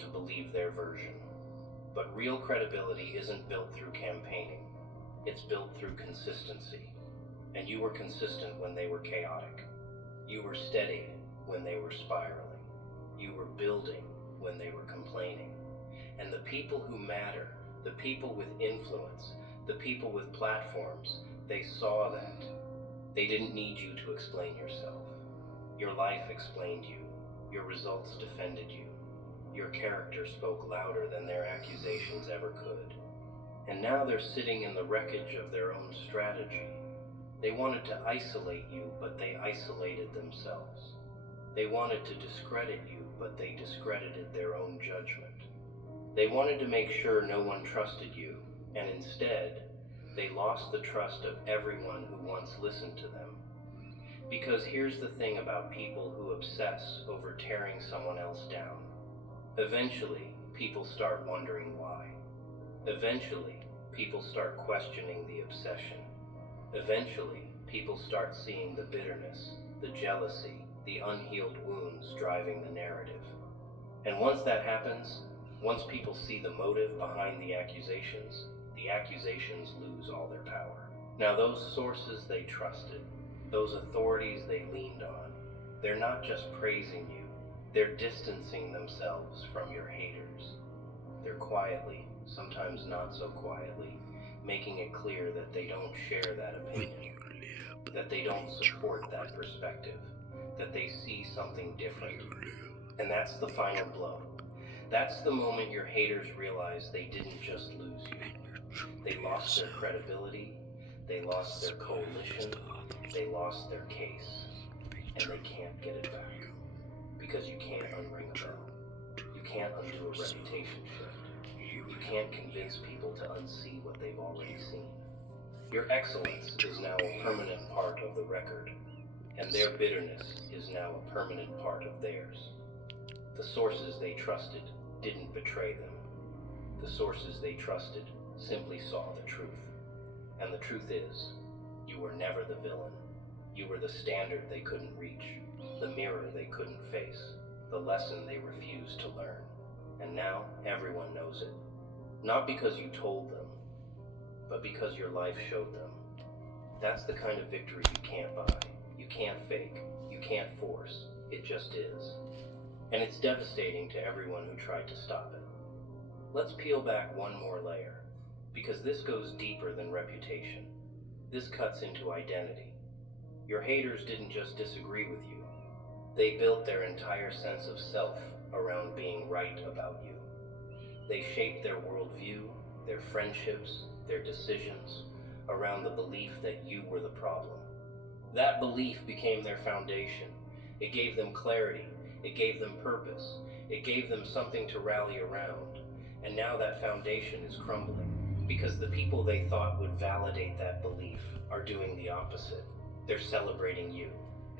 to believe their version. But real credibility isn't built through campaigning. It's built through consistency. And you were consistent when they were chaotic. You were steady when they were spiraling. You were building when they were complaining. And the people who matter, the people with influence, the people with platforms, they saw that. They didn't need you to explain yourself. Your life explained you. Your results defended you. Your character spoke louder than their accusations ever could. And now they're sitting in the wreckage of their own strategy. They wanted to isolate you, but they isolated themselves. They wanted to discredit you, but they discredited their own judgment. They wanted to make sure no one trusted you, and instead, they lost the trust of everyone who once listened to them. Because here's the thing about people who obsess over tearing someone else down. Eventually, people start wondering why. Eventually, people start questioning the obsession. Eventually, people start seeing the bitterness, the jealousy, the unhealed wounds driving the narrative. And once that happens, once people see the motive behind the accusations lose all their power. Now those sources they trusted, those authorities they leaned on, they're not just praising you, they're distancing themselves from your haters. They're quietly, sometimes not so quietly, making it clear that they don't share that opinion, that they don't support that perspective, that they see something different. And that's the final blow. That's the moment your haters realize they didn't just lose you. They lost their credibility, they lost their coalition, they lost their case, and they can't get it back. Because you can't unring a bell. You can't undo a reputation shift. You can't convince people to unsee what they've already seen. Your excellence is now a permanent part of the record, and their bitterness is now a permanent part of theirs. The sources they trusted didn't betray them. The sources they trusted simply saw the truth. And the truth is, you were never the villain. You were the standard they couldn't reach, the mirror they couldn't face, the lesson they refused to learn. And now everyone knows it. Not because you told them, but because your life showed them. That's the kind of victory you can't buy, you can't fake, you can't force. It just is. And it's devastating to everyone who tried to stop it. Let's peel back one more layer, because this goes deeper than reputation. This cuts into identity. Your haters didn't just disagree with you. They built their entire sense of self around being right about you. They shaped their worldview, their friendships, their decisions around the belief that you were the problem. That belief became their foundation. It gave them clarity. It gave them purpose. It gave them something to rally around. And now that foundation is crumbling because the people they thought would validate that belief are doing the opposite. They're celebrating you.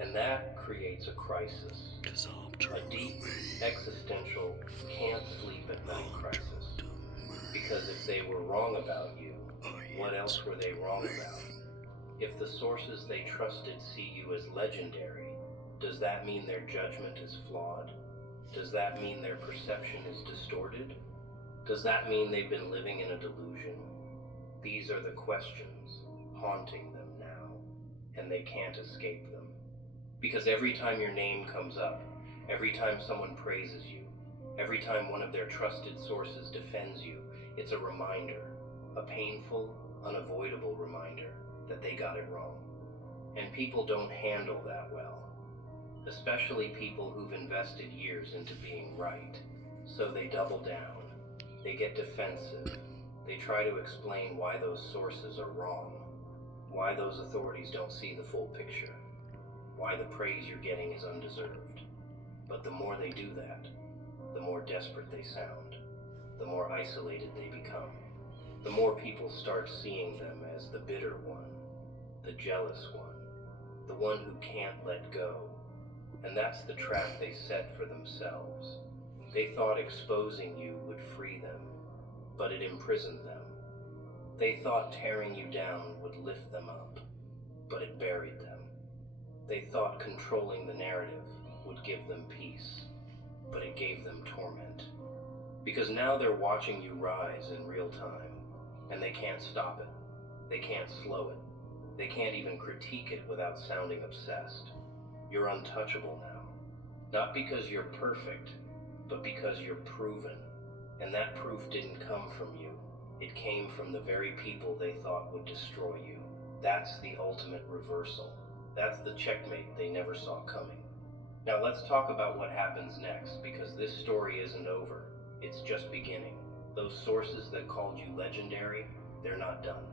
And that creates a crisis. A deep, existential, can't sleep at night crisis. Because if they were wrong about you, what else were they wrong about? If the sources they trusted see you as legendary, does that mean their judgment is flawed? Does that mean their perception is distorted? Does that mean they've been living in a delusion? These are the questions haunting them now, and they can't escape them. Because every time your name comes up, every time someone praises you, every time one of their trusted sources defends you, it's a reminder, a painful, unavoidable reminder that they got it wrong. And people don't handle that well. Especially people who've invested years into being right. So they double down. They get defensive. They try to explain why those sources are wrong. Why those authorities don't see the full picture. Why the praise you're getting is undeserved. But the more they do that, the more desperate they sound. The more isolated they become. The more people start seeing them as the bitter one, the jealous one, the one who can't let go. And that's the trap they set for themselves. They thought exposing you would free them, but it imprisoned them. They thought tearing you down would lift them up, but it buried them. They thought controlling the narrative would give them peace, but it gave them torment. Because now they're watching you rise in real time, and they can't stop it. They can't slow it. They can't even critique it without sounding obsessed. You're untouchable now. Not because you're perfect, but because you're proven. And that proof didn't come from you. It came from the very people they thought would destroy you. That's the ultimate reversal. That's the checkmate they never saw coming. Now let's talk about what happens next, because this story isn't over. It's just beginning. Those sources that called you legendary, they're not done.